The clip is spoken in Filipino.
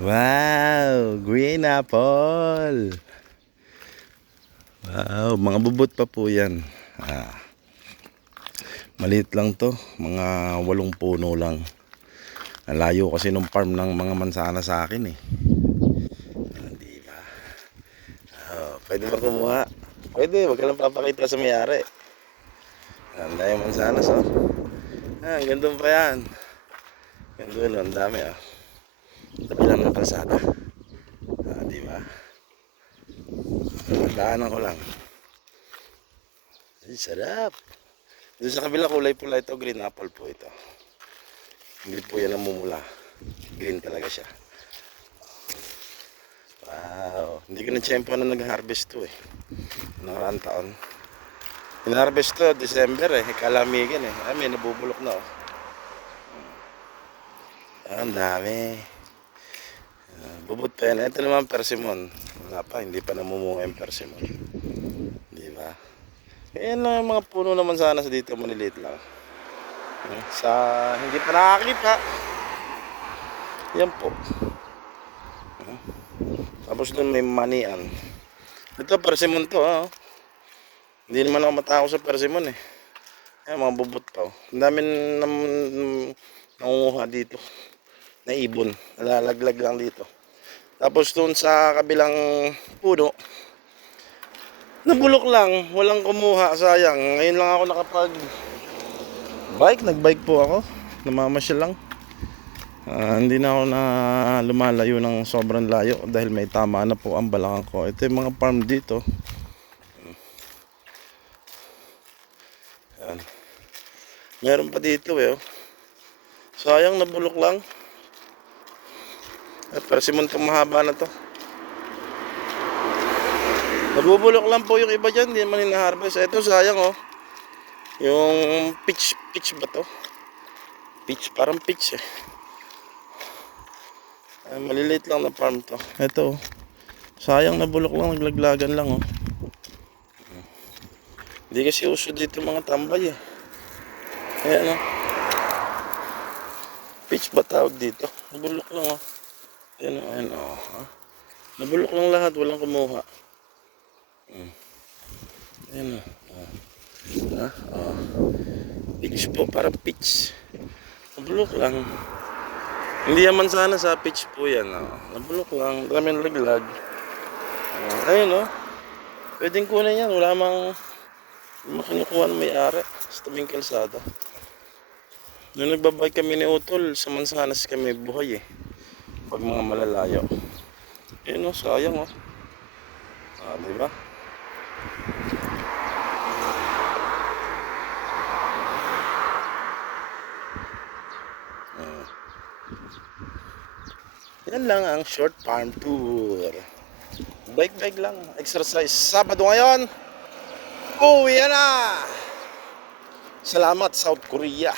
Wow, green apple. Wow, mga bubot pa po yan. Ah. Maliit lang to, mga walong puno lang. Ang layo kasi nung farm ng mga mansana sa akin eh. Ah, Di ba? Oh, pwede ba kumuha? Pwede, wag ka lang papakita sa mayari. Ang dami mansanas oh. Ah, gandun pa yan. Gandun, ang dami ah. Ng kalsada. Ah, di ba? Daanan ko lang. Ay, sarap. Doon sa kabila kulay pula ito, green apple po ito. Hindi po yan namumula. Green talaga siya. Wow. Hindi ko na tiyempo na nag-harvest to eh. Nakaraan taon. In-harvest to, December eh. Kalamigan eh. Ay, may nabubulok na oh. Ah, Ang dami. Ah, Bubot pa. Ito naman persimmon. Wala pa, hindi pa namumunga yung persimmon. Di ba? Ayan lang yung mga puno naman sana sa dito, maliliit lang. Sa hindi pa nakakita. Yan po. Tapos doon may manian. Ito persimmon to, ha. Hindi naman ako matao sa persimmon eh. Ayan, mga bubot pa. Oh. Ang dami nam, nangunguha dito. Na ibon. Nalalaglag lang dito. Tapos doon sa kabilang puno, nabulok lang. Walang kumuha. Sayang. Ngayon lang ako nakapag bike. Nagbike po ako. Namamasyal lang. Ah, hindi na ako na lumalayo ng sobrang layo dahil may tama na po ang balakang ko. Ito yung mga farm dito. Yan. Meron pa dito eh. oh. Sayang nabulok lang. At persimmon itong mahaba na to. Nabubulok lang po yung iba dyan, hindi naman hina-harvest. Ito sayang oh. Yung peach, peach ba to? Peach, parang peach eh. Ay, maliliit lang na farm to. Ito oh. Sayang nabulok lang, naglaglagan lang oh. Hindi kasi uso dito mga tambay eh. Ayan oh. Peach ba tawag dito? Nabulok lang oh. Ayan oh, ayan oh. Ha? Nabulok lang lahat, walang kumuha. Hmm. Ayan oh. Ha? Oh. Peach po, para peach. Nabulok lang. Hindi naman sana sa peach po yan. Oh. Nabulok lang, maraming laglag. Oh. Ayun oh. Pwedeng kunin yan, wala mang makinukuha ng may-ari sa tabing kalsada. Nung nagbabay kami ni Utol, sa Mansanas kami buhay eh. Pag mga malalayo. Yun o, sayang o. Ah, di ba? Ah. Yan lang ang short farm tour. Bike-bike lang, exercise. Sabado ngayon, uwi na! Salamat South Korea.